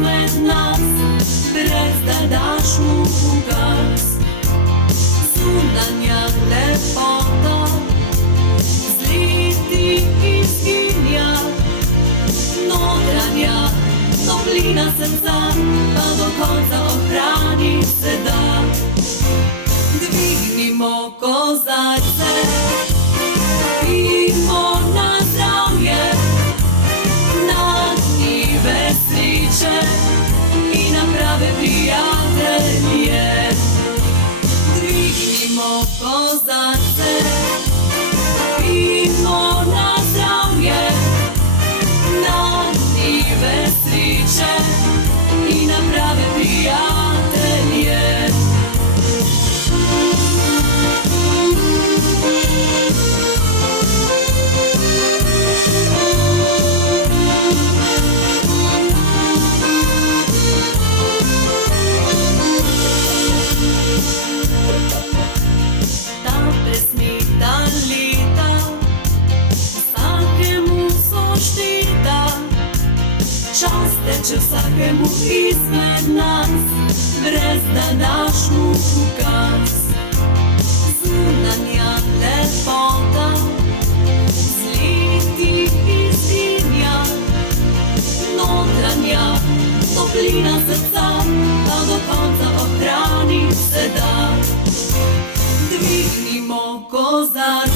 izmed nas, brez da daš mu ukaz. Zunanja lepota z leti izginja, notranja toplina srca pa do konca ohrani se da. Dvignimo kozarce, pijmo na zdravje, na dnive sreče in na prave prijatelje. Dvignimo kozarce, pijmo na zdravje, na dnive sreče in na prave prijatelje. Čas teče vsakemu izmed nas, brez da daš mu ukaz. Zunanja lepota z leti izginja, notranja toplina srca pa do konca ohrani se da. Dvignimo kozarce,